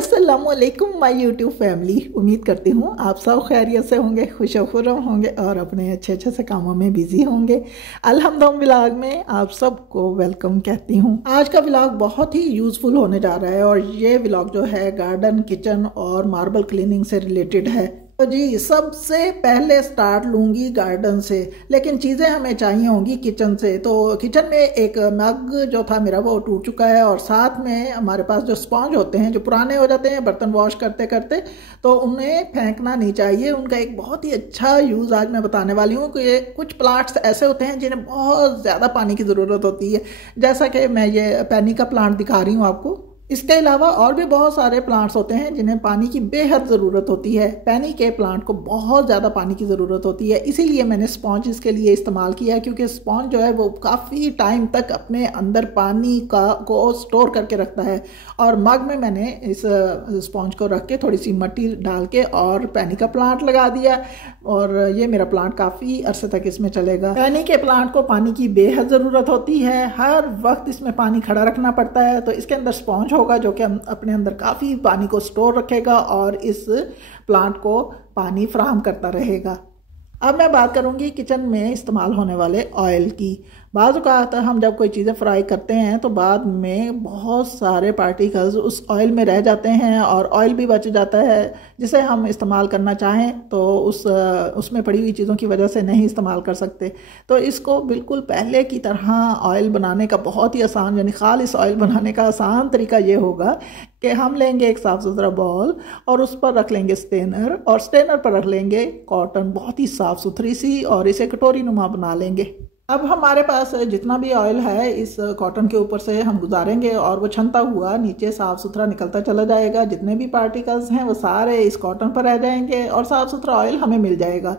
अस्सलामुअलैकुम my YouTube family. उम्मीद करती हूँ आप सब खैरियत से होंगे, खुशखुर्रम होंगे और अपने अच्छे अच्छे से कामों में बिजी होंगे। अल्हम्दुलिल्लाह व्लॉग में आप सबको वेलकम कहती हूँ। आज का व्लॉग बहुत ही यूज़फुल होने जा रहा है और ये व्लॉग जो है गार्डन, किचन और मार्बल क्लीनिंग से रिलेटेड है। तो जी सबसे पहले स्टार्ट लूँगी गार्डन से, लेकिन चीज़ें हमें चाहिए होंगी किचन से। तो किचन में एक मग जो था मेरा वो टूट चुका है और साथ में हमारे पास जो स्पॉन्ज होते हैं जो पुराने हो जाते हैं बर्तन वॉश करते करते, तो उन्हें फेंकना नहीं चाहिए। उनका एक बहुत ही अच्छा यूज़ आज मैं बताने वाली हूँ कि कुछ प्लांट्स ऐसे होते हैं जिन्हें बहुत ज़्यादा पानी की ज़रूरत होती है, जैसा कि मैं ये पैनी का प्लांट दिखा रही हूँ आपको। इसके अलावा और भी बहुत सारे प्लांट्स होते हैं जिन्हें पानी की बेहद ज़रूरत होती है। पैनी के प्लांट को बहुत ज़्यादा पानी की ज़रूरत होती है, इसीलिए मैंने स्पॉन्ज इसके लिए इस्तेमाल किया है, क्योंकि स्पॉन्ज जो है वो काफ़ी टाइम तक अपने अंदर पानी को स्टोर करके रखता है। और मग में मैंने इस स्पॉन्ज को रख के थोड़ी सी मिट्टी डाल के और पैनी का प्लांट लगा दिया और ये मेरा प्लांट काफ़ी अरसे तक इसमें चलेगा। पैनी के प्लांट को पानी की बेहद ज़रूरत होती है, हर वक्त इसमें पानी खड़ा रखना पड़ता है। तो इसके अंदर स्पॉन्ज होगा जो कि अपने अंदर काफ़ी पानी को स्टोर रखेगा और इस प्लांट को पानी फराहम करता रहेगा। अब मैं बात करूंगी किचन में इस्तेमाल होने वाले ऑयल की। बाज़ औक़ात हम जब कोई चीज़ें फ्राई करते हैं तो बाद में बहुत सारे पार्टिकल्स उस ऑयल में रह जाते हैं और ऑयल भी बच जाता है, जिसे हम इस्तेमाल करना चाहें तो उसमें पड़ी हुई चीज़ों की वजह से नहीं इस्तेमाल कर सकते। तो इसको बिल्कुल पहले की तरह ऑयल बनाने का बहुत ही आसान, यानी खालिस ऑयल बनाने का आसान तरीका ये होगा कि हम लेंगे एक साफ़ सुथरा बॉल और उस पर रख लेंगे स्टेनर और स्टेनर पर रख लेंगे कॉटन बहुत ही साफ़ सुथरी सी और इसे कटोरी नुमा बना लेंगे। अब हमारे पास जितना भी ऑयल है इस कॉटन के ऊपर से हम गुजारेंगे और वो छनता हुआ नीचे साफ़ सुथरा निकलता चला जाएगा। जितने भी पार्टिकल्स हैं वो सारे इस कॉटन पर रह जाएंगे और साफ़ सुथरा ऑयल हमें मिल जाएगा।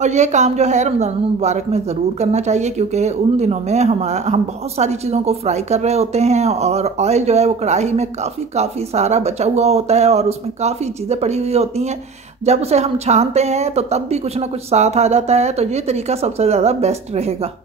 और ये काम जो है रमज़ान मुबारक में ज़रूर करना चाहिए, क्योंकि उन दिनों में हम बहुत सारी चीज़ों को फ्राई कर रहे होते हैं और ऑयल जो है वो कढ़ाई में काफ़ी सारा बचा हुआ होता है और उसमें काफ़ी चीज़ें पड़ी हुई होती हैं। जब उसे हम छानते हैं तो तब भी कुछ ना कुछ साथ आ जाता है। तो ये तरीका सबसे ज़्यादा बेस्ट रहेगा।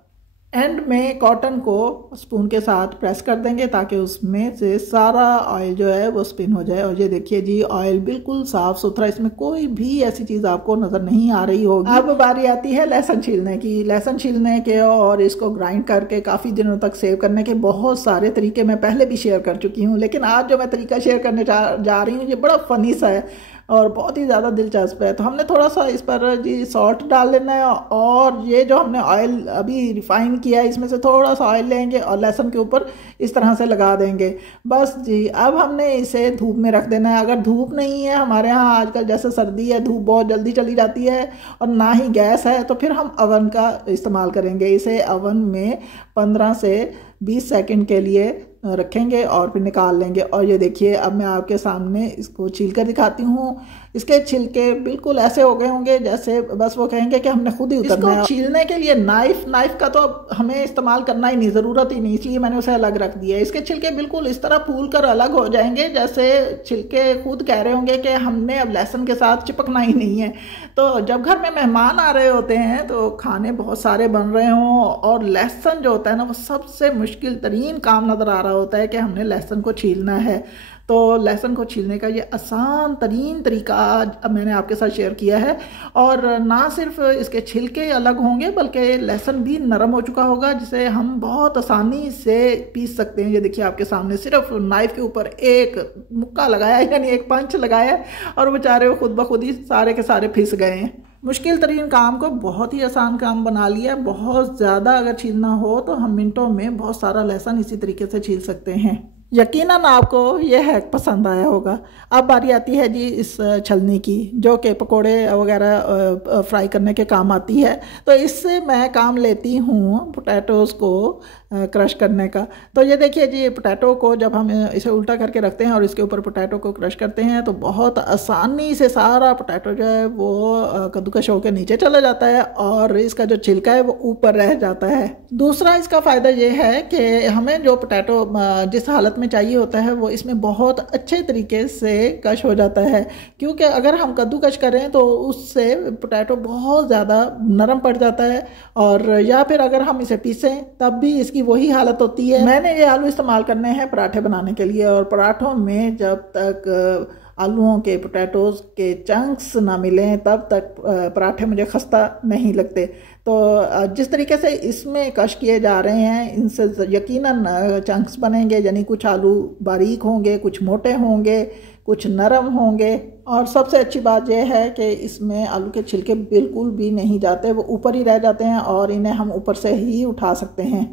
एंड में कॉटन को स्पून के साथ प्रेस कर देंगे ताकि उसमें से सारा ऑयल जो है वो स्पिन हो जाए। और ये देखिए जी ऑयल बिल्कुल साफ सुथरा, इसमें कोई भी ऐसी चीज़ आपको नज़र नहीं आ रही होगी। अब बारी आती है लहसुन छीलने की। लहसुन छीलने के और इसको ग्राइंड करके काफ़ी दिनों तक सेव करने के बहुत सारे तरीके मैं पहले भी शेयर कर चुकी हूँ, लेकिन आज जो मैं तरीका शेयर करने जा रही हूँ ये बड़ा फ़नी सा है और बहुत ही ज़्यादा दिलचस्प है। तो हमने थोड़ा सा इस पर जी सॉल्ट डाल लेना है और ये जो हमने ऑयल अभी रिफाइन किया है इसमें से थोड़ा सा ऑयल लेंगे और लहसुन के ऊपर इस तरह से लगा देंगे। बस जी अब हमने इसे धूप में रख देना है। अगर धूप नहीं है हमारे यहाँ आजकल, जैसे सर्दी है, धूप बहुत जल्दी चली जाती है और ना ही गैस है, तो फिर हम अवन का इस्तेमाल करेंगे। इसे अवन में 15 से 20 सेकंड के लिए रखेंगे और फिर निकाल लेंगे। और ये देखिए अब मैं आपके सामने इसको छील कर दिखाती हूँ। इसके छिलके बिल्कुल ऐसे हो गए होंगे जैसे बस वो कहेंगे कि हमने खुद ही उतरना है। छीलने के लिए नाइफ का तो अब हमें इस्तेमाल करना ही नहीं, ज़रूरत ही नहीं, इसलिए मैंने उसे अलग रख दिया। इसके छिलके बिल्कुल इस तरह फूल कर अलग हो जाएंगे जैसे छिलके खुद कह रहे होंगे कि हमने अब लहसुन के साथ चिपकना ही नहीं है। तो जब घर में मेहमान आ रहे होते हैं तो खाने बहुत सारे बन रहे हों और लहसुन जो होता है ना वो सबसे मुश्किल तरीन काम नज़र आ रहा होता है कि हमने लहसुन को छीलना है। तो लहसुन को छीलने का ये आसान तरीन तरीका आज मैंने आपके साथ शेयर किया है। और ना सिर्फ इसके छिलके अलग होंगे बल्कि लहसुन भी नरम हो चुका होगा, जिसे हम बहुत आसानी से पीस सकते हैं। ये देखिए आपके सामने सिर्फ नाइफ के ऊपर एक मुक्का लगाया, यानी एक पंच लगाया और बेचारे वो खुद ब खुद ही सारे के सारे फिस गए हैं। मुश्किल तरीन काम को बहुत ही आसान काम बना लिया। बहुत ज़्यादा अगर छीलना हो तो हम मिनटों में बहुत सारा लहसुन इसी तरीके से छील सकते हैं। यकीनन आपको यह हैक पसंद आया होगा। अब बारी आती है जी इस छलनी की, जो कि पकोड़े वगैरह फ्राई करने के काम आती है। तो इससे मैं काम लेती हूँ पोटैटोज़ को क्रश करने का। तो ये देखिए जी पोटैटो को जब हम इसे उल्टा करके रखते हैं और इसके ऊपर पोटैटो को क्रश करते हैं तो बहुत आसानी से सारा पोटैटो जो है वो कद्दूकश होकर नीचे चला जाता है और इसका जो छिलका है वो ऊपर रह जाता है। दूसरा इसका फ़ायदा ये है कि हमें जो पोटैटो जिस हालत में चाहिए होता है वो इसमें बहुत अच्छे तरीके से कश हो जाता है, क्योंकि अगर हम कद्दूकश करें तो उससे पोटैटो बहुत ज़्यादा नरम पड़ जाता है और या फिर अगर हम इसे पीसें तब भी इसकी वही हालत होती है। मैंने ये आलू इस्तेमाल करने हैं पराठे बनाने के लिए और पराठों में जब तक आलूओं के, पोटैटोज़ के चंक्स ना मिलें तब तक पराठे मुझे खस्ता नहीं लगते। तो जिस तरीके से इसमें कश किए जा रहे हैं इनसे यकीनन चंक्स बनेंगे, यानी कुछ आलू बारीक होंगे, कुछ मोटे होंगे, कुछ नरम होंगे। और सबसे अच्छी बात यह है कि इसमें आलू के छिलके बिल्कुल भी नहीं जाते, वो ऊपर ही रह जाते हैं और इन्हें हम ऊपर से ही उठा सकते हैं।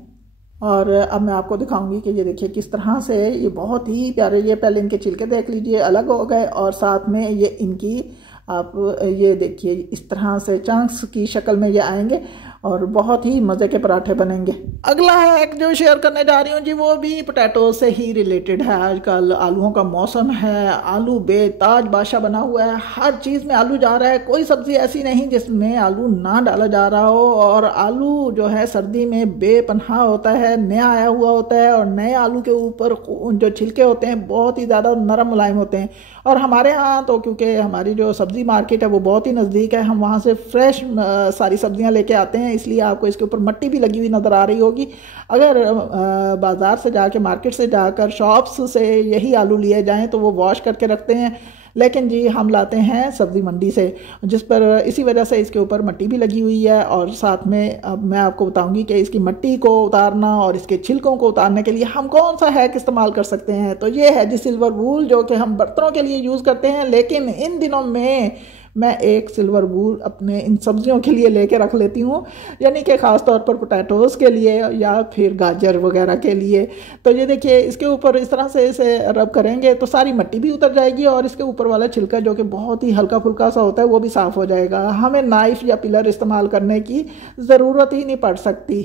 और अब मैं आपको दिखाऊंगी कि ये देखिए किस तरह से ये बहुत ही प्यारे, ये पहले इनके छिलके देख लीजिए अलग हो गए और साथ में ये इनकी आप ये देखिए इस तरह से चंक्स की शक्ल में ये आएंगे और बहुत ही मज़े के पराठे बनेंगे। अगला हैक जो शेयर करने जा रही हूँ जी वो भी पोटैटो से ही रिलेटेड है। आजकल आलूओं का मौसम है, आलू बेताज बादशाह बना हुआ है, हर चीज़ में आलू जा रहा है, कोई सब्ज़ी ऐसी नहीं जिसमें आलू ना डाला जा रहा हो। और आलू जो है सर्दी में बेपनाह होता है, नया आया हुआ होता है और नए आलू के ऊपर जो छिलके होते हैं बहुत ही ज़्यादा नरम मुलायम होते हैं। और हमारे यहाँ तो क्योंकि हमारी जो सब्ज़ी मार्केट है वो बहुत ही नज़दीक है, हम वहाँ से फ्रेश सारी सब्जियाँ लेके आते हैं, इसलिए आपको इसके ऊपर मट्टी भी लगी हुई नज़र आ रही होगी। अगर बाज़ार से जाके, मार्केट से जाकर, शॉप्स से यही आलू लिए जाएं तो वो वॉश करके रखते हैं, लेकिन जी हम लाते हैं सब्ज़ी मंडी से, जिस पर इसी वजह से इसके ऊपर मट्टी भी लगी हुई है। और साथ में अब मैं आपको बताऊंगी कि इसकी मट्टी को उतारना और इसके छिलकों को उतारने के लिए हम कौन सा हैक इस्तेमाल कर सकते हैं। तो ये है जी सिल्वर वूल, जो कि हम बर्तनों के लिए यूज़ करते हैं, लेकिन इन दिनों में मैं एक सिल्वर वूल अपने इन सब्जियों के लिए लेके रख लेती हूँ, यानी कि ख़ास तौर पर पोटैटोज़ के लिए या फिर गाजर वगैरह के लिए। तो ये देखिए इसके ऊपर इस तरह से इसे रब करेंगे तो सारी मिट्टी भी उतर जाएगी और इसके ऊपर वाला छिलका जो कि बहुत ही हल्का फुल्का सा होता है वो भी साफ़ हो जाएगा। हमें नाइफ़ या पिलर इस्तेमाल करने की ज़रूरत ही नहीं पड़ सकती।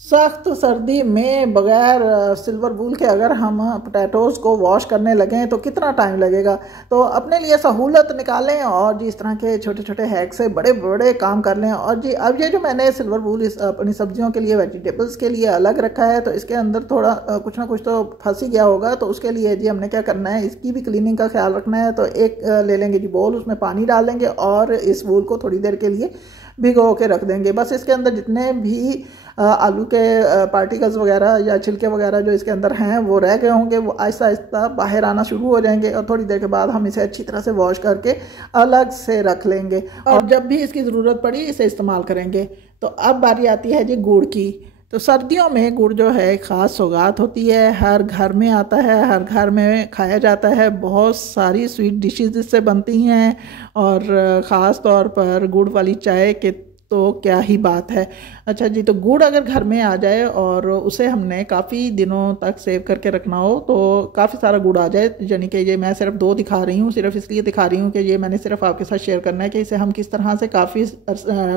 सख्त सर्दी में बग़ैर सिल्वर वूल के अगर हम पोटैटोज़ को वॉश करने लगें तो कितना टाइम लगेगा। तो अपने लिए सहूलत निकालें और जी इस तरह के छोटे छोटे हैक से बड़े बड़े काम कर लें। और जी अब ये जो मैंने सिल्वर वूल अपनी सब्जियों के लिए, वेजिटेबल्स के लिए अलग रखा है, तो इसके अंदर थोड़ा कुछ ना कुछ तो फंस ही गया होगा। तो उसके लिए जी हमने क्या करना है, इसकी भी क्लीनिंग का ख्याल रखना है। तो एक ले लेंगे जी बोल, उसमें पानी डाल देंगे और इस वूल को थोड़ी देर के लिए भिगो के रख देंगे। बस इसके अंदर जितने भी आलू के पार्टिकल्स वगैरह या छिलके वगैरह जो इसके अंदर हैं वो रह गए होंगे, वो आहिस्ता आहिस्ता बाहर आना शुरू हो जाएंगे और थोड़ी देर के बाद हम इसे अच्छी तरह से वॉश करके अलग से रख लेंगे और जब भी इसकी ज़रूरत पड़ी इसे इस्तेमाल करेंगे। तो अब बारी आती है जी गुड़ की। तो सर्दियों में गुड़ जो है एक ख़ास सौगात होती है, हर घर में आता है, हर घर में खाया जाता है, बहुत सारी स्वीट डिशेस इससे बनती हैं और ख़ास तौर पर गुड़ वाली चाय के तो क्या ही बात है। अच्छा जी, तो गुड़ अगर घर में आ जाए और उसे हमने काफ़ी दिनों तक सेव करके रखना हो तो काफ़ी सारा गुड़ आ जाए, यानी कि ये मैं सिर्फ 2 दिखा रही हूँ, सिर्फ इसलिए दिखा रही हूँ कि ये मैंने सिर्फ आपके साथ शेयर करना है कि इसे हम किस तरह से काफ़ी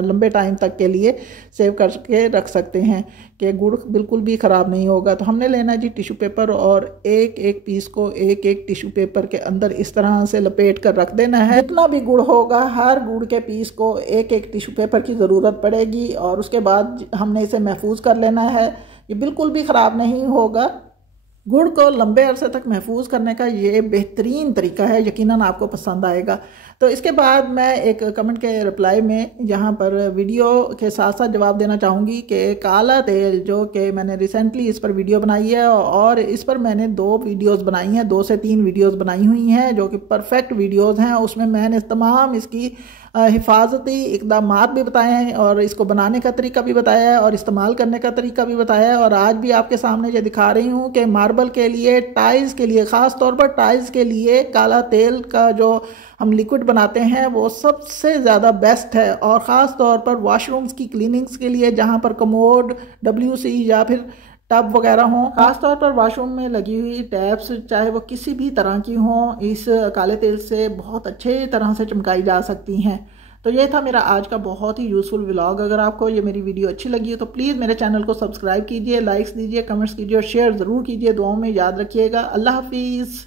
लंबे टाइम तक के लिए सेव करके रख सकते हैं कि गुड़ बिल्कुल भी ख़राब नहीं होगा। तो हमने लेना है जी टिश्यू पेपर और एक एक पीस को एक एक टिश्यू पेपर के अंदर इस तरह से लपेट कर रख देना है। जितना भी गुड़ होगा हर गुड़ के पीस को एक एक टिश्यू पेपर की ज़रूरत पड़ेगी और उसके बाद हमने इसे महफूज कर लेना है, ये बिल्कुल भी ख़राब नहीं होगा। गुड़ को लंबे अरसे तक महफूज करने का ये बेहतरीन तरीका है, यकीनन आपको पसंद आएगा। तो इसके बाद मैं एक कमेंट के रिप्लाई में यहाँ पर वीडियो के साथ साथ जवाब देना चाहूँगी कि काला तेल जो कि मैंने रिसेंटली इस पर वीडियो बनाई है और इस पर मैंने 2 वीडियोस बनाई हैं, 2 से 3 वीडियोस बनाई हुई हैं जो कि परफेक्ट वीडियोस हैं। उसमें मैंने तमाम इसकी हिफाजती इक़दामात भी बताए हैं और इसको बनाने का तरीका भी बताया है और इस्तेमाल करने का तरीका भी बताया है। और आज भी आपके सामने ये दिखा रही हूँ कि मार्बल के लिए, टाइल्स के लिए, ख़ास तौर पर टाइल्स के लिए काला तेल का जो हम लिक्विड बनाते हैं वो सबसे ज़्यादा बेस्ट है। और ख़ास तौर पर वॉशरूम्स की क्लीनिंग्स के लिए, जहाँ पर कमोड, WC या फिर टब वगैरह हों, ख़ास तौर पर वॉशरूम में लगी हुई टैप्स चाहे वो किसी भी तरह की हों, इस काले तेल से बहुत अच्छे तरह से चमकाई जा सकती हैं। तो ये था मेरा आज का बहुत ही यूज़फुल व्लॉग। अगर आपको ये मेरी वीडियो अच्छी लगी हो तो प्लीज़ मेरे चैनल को सब्सक्राइब कीजिए, लाइक्स दीजिए, कमेंट्स कीजिए और शेयर ज़रूर कीजिए। दुआओं में याद रखिएगा। अल्लाह हाफिज़।